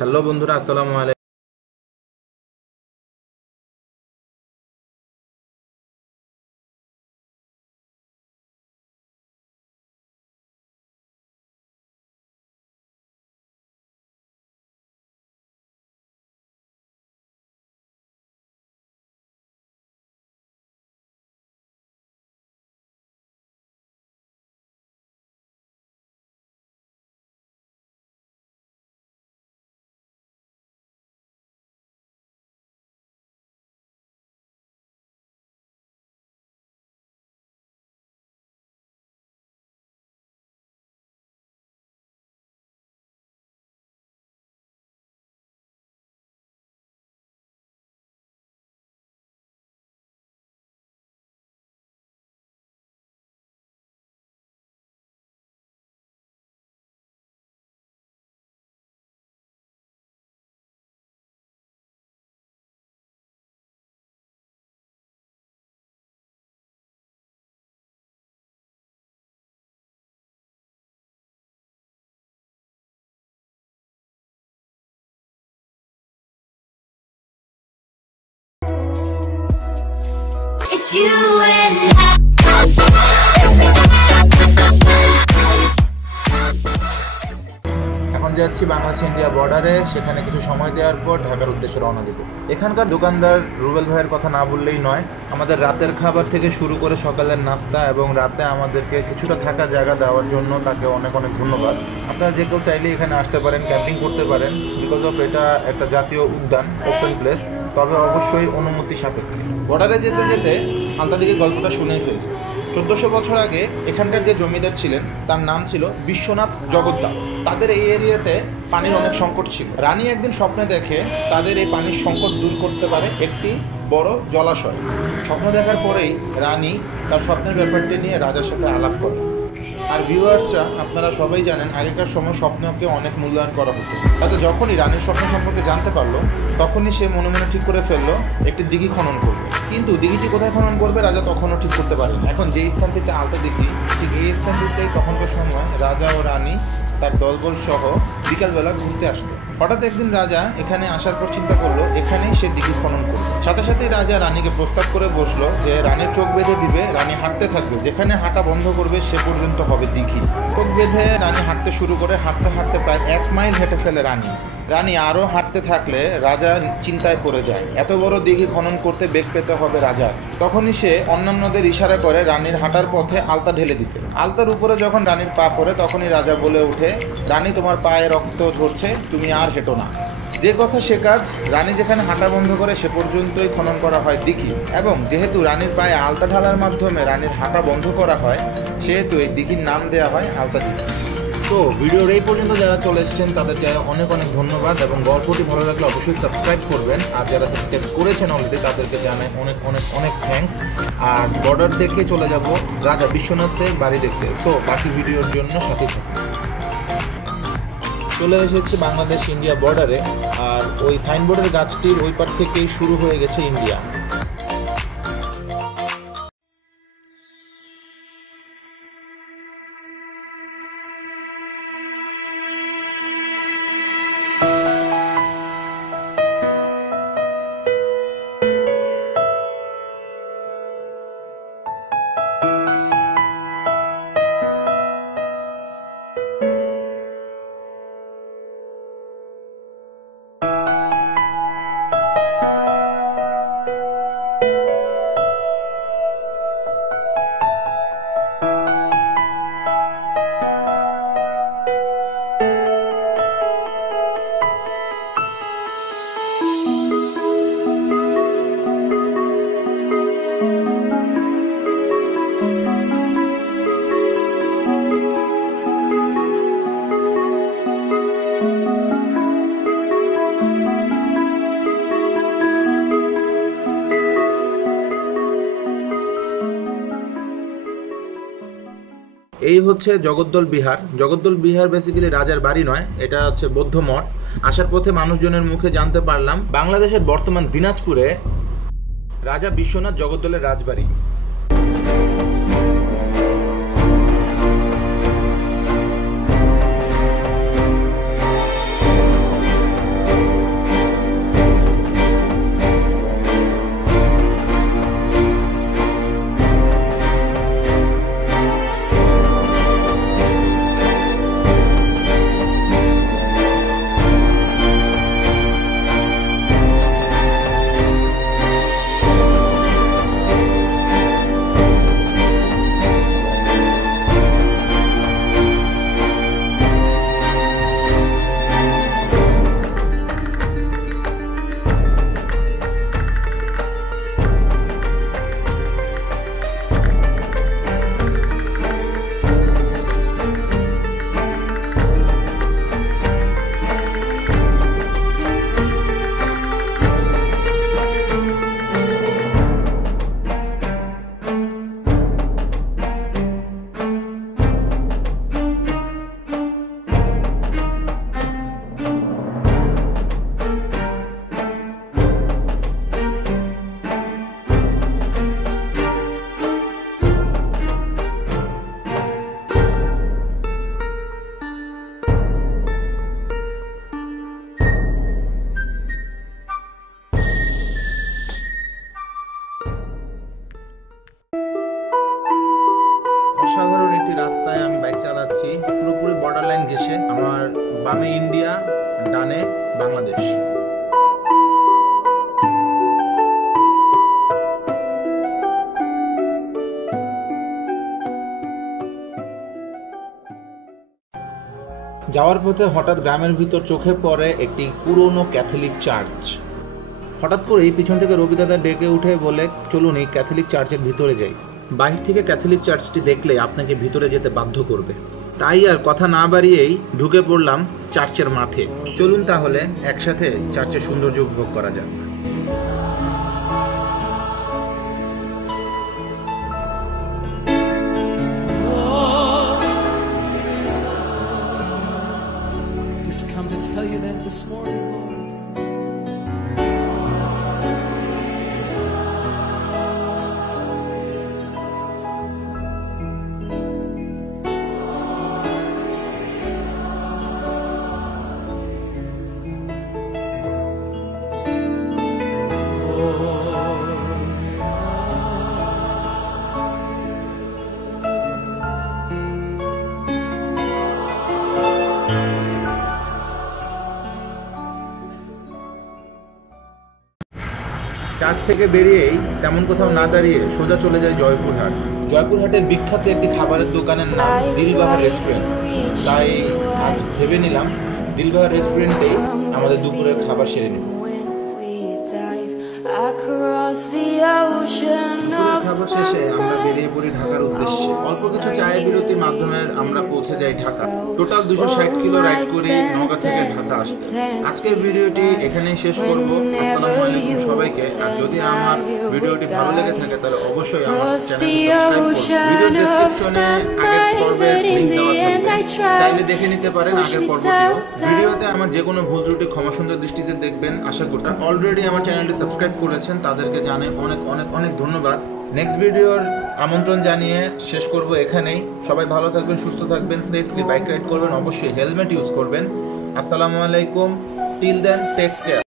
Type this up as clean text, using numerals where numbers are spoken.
Hello বন্ধুরা, আসসালামু আলাইকুম। It's you and এখন যাচ্ছি বাংলাদেশ ইন্ডিয়া বর্ডারে। সেখানে কিছু সময় দেওয়ার পর ঢাকার উদ্দেশ্যে রওনা দেব। এখানকার দোকানদার রুবেল ভাইয়ের কথা না বললেই নয়। আমাদের রাতের খাবার থেকে শুরু করে সকালের নাস্তা এবং রাতে আমাদেরকে কিছুটা থাকার জায়গা দেওয়ার জন্য তাকে অনেক অনেক ধন্যবাদ। আপনারা যে কেউ চাইলে এখানে আসতে পারেন, ক্যাম্পিং করতে পারেন, বিকজ অফ এটা একটা জাতীয় উদ্যান, ওপেন প্লেস, তবে অবশ্যই অনুমতি সাপেক্ষে। বর্ডারে যেতে যেতে আলতাদিঘির গল্পটা শুনেই ফেলি। 1400 বছর আগে এখানকার যে জমিদার ছিলেন তার নাম ছিল বিশ্বনাথ জগদ্দার। তাদের এই এরিয়াতে পানির অনেক সংকট ছিল। রানী একদিন স্বপ্নে দেখে তাদের এই পানির সংকট দূর করতে পারে একটি বড় জলাশয়। স্বপ্ন দেখার পরেই রানী তার স্বপ্নের ব্যাপারটি নিয়ে রাজার সাথে আলাপ করে। আর ভিউয়ার্সরা, আপনারা সবাই জানেন আগেকার সময় স্বপ্নকে অনেক মূল্যায়ন করা হতো। রাজা যখনই রানীর স্বপ্ন সম্পর্কে জানতে পারলো তখনই সে মনে মনে ঠিক করে ফেললো একটি দিঘি খনন করবে। কিন্তু দিঘিটি কোথায় খনন করবে রাজা তখনও ঠিক করতে পারেনি। এখন যে স্থানটিতে আলতাদিঘি, ঠিক এই স্থানটিতেই তখনকার সময় রাজা ও রানী তার দলবল সহ বিকালবেলা ঘুরতে আসলো। হঠাৎ একদিন রাজা এখানে আসার পর চিন্তা করলো এখানেই সে দিঘি খনন করবে। সাথে সাথেই রাজা রানীকে প্রস্তাব করে বসলো যে রানীর চোখ বেঁধে দিবে, রানী হাঁটতে থাকবে, যেখানে হাঁটা বন্ধ করবে সে পর্যন্ত হবে দিঘি। চোখ বেঁধে রানী হাঁটতে শুরু করে, হাঁটতে হাঁটতে প্রায় 1 মাইল হেঁটে ফেলে রানী আরও হাঁটতে থাকলে রাজা চিন্তায় পড়ে যায়। এত বড় দিঘি খনন করতে বেগ পেতে হবে রাজার। তখনই সে অন্যান্যদের ইশারা করে রানীর হাঁটার পথে আলতা ঢেলে দিতে। আলতার উপরে যখন রানীর পা পড়ে তখনই রাজা বলে ওঠে, রানী তোমার পায়ে রক্ত ঝরছে, তুমি আর হেঁটো না। যে কথা সে কাজ। রানী যেখানে হাঁটা বন্ধ করে সে পর্যন্তই খনন করা হয় দিঘি। এবং যেহেতু রানীর পায়ে আলতা ঢালার মাধ্যমে রানীর হাঁটা বন্ধ করা হয়, সেহেতু এই দিঘির নাম দেওয়া হয় আলতা দিঘি। তো ভিডিওর এই পর্যন্ত যারা চলে এসেছেন তাদেরকে অনেক অনেক ধন্যবাদ, এবং গল্পটি ভালো লাগলে অবশ্যই সাবস্ক্রাইব করবেন। আর যারা সাবস্ক্রাইব করেছেন অলরেডি তাদেরকে জানাই অনেক অনেক অনেক থ্যাঙ্কস। আর বর্ডার দেখে চলে যাব রাজা বিশ্বনাথের বাড়ি দেখতে। সো বাকি ভিডিওর জন্য সাথে থাকুন। চলে এসেছি বাংলাদেশ ইন্ডিয়া বর্ডারে। আর ওই সাইনবোর্ডের গাছটির ওই পার থেকেই শুরু হয়ে গেছে ইন্ডিয়া। এই হচ্ছে জগদ্দল বিহার। জগদ্দল বিহার বেসিক্যালি রাজার বাড়ি নয়, এটা হচ্ছে বৌদ্ধ মঠ। আসার পথে মানুষজনের মুখে জানতে পারলাম বাংলাদেশের বর্তমান দিনাজপুরে রাজা বিশ্বনাথ জগদ্দলের রাজবাড়ি। আমার বামে ইন্ডিয়া, ডানে বাংলাদেশ। যাওয়ার পথে হঠাৎ গ্রামের ভিতর চোখে পড়ে একটি পুরনো ক্যাথলিক চার্চ। হঠাৎ করেই পিছন থেকে রবি দাদা ডেকে উঠে বলে, চলুন এই ক্যাথলিক চার্চের ভিতরে যাই। বাহির থেকে ক্যাথলিক চার্চটি দেখলে আপনাকে ভিতরে যেতে বাধ্য করবে। তাই আর কথা না বাড়িয়েই ঢুকে পড়লাম চার্চের মাঠে। চলুন তাহলে একসাথে চার্চের সৌন্দর্য উপভোগ করা যাক। Just come to tell you that this morning, Lord. Church থেকে বেরিয়েই তেমন কোথাও না দাঁড়িয়ে সোজা চলে যায় জয়পুরহাট। জয়পুরহাটের বিখ্যাত একটি খাবারের দোকানের নাম দিলবাহার রেস্টুরেন্ট। তাই আজ ভেবে নিলাম দিলবাহার রেস্টুরেন্টেই আমাদের দুপুরের খাবার সেরে নিব। খাবার শেষে আমরা বেরিয়ে পড়ি ঢাকার উদ্দেশ্যে। অল্প কিছু চায়ের বিরতির মাধ্যমে আমরা পৌঁছে যাই ঢাকা। টোটাল 260 কিলো রাইড করে নওগাঁ থেকে ঢাকা আসতে। আজকের ভিডিওটি এখানেই শেষ করব। আসসালামু আলাইকুম সবাইকে। আর যদি আমার ভিডিওটি ভালো লেগে থাকে তাহলে অবশ্যই আমার চ্যানেলটি সাবস্ক্রাইব করুন। ভিডিও ডেসক্রিপশনে আগের পর্বের লিংক দেওয়া থাকবে, চাইলে দেখে নিতে পারেন আগের পর্বটিও। ভিডিওতে আমার যে কোনো ভুল ত্রুটি ক্ষমা সুন্দর দৃষ্টিতে দেখবেন আশা করি। অলরেডি আমার চ্যানেলটি সাবস্ক্রাইব করেছেন তাদেরকে জানাই অনেক অনেক অনেক ধন্যবাদ। নেক্সট ভিডিওর আমন্ত্রণ জানিয়ে শেষ করব এখানেই। সবাই ভালো থাকবেন, সুস্থ থাকবেন, সেফলি বাইক রাইড করবেন, অবশ্যই হেলমেট ইউজ করবেন। আসসালামু আলাইকুম। Till then take care.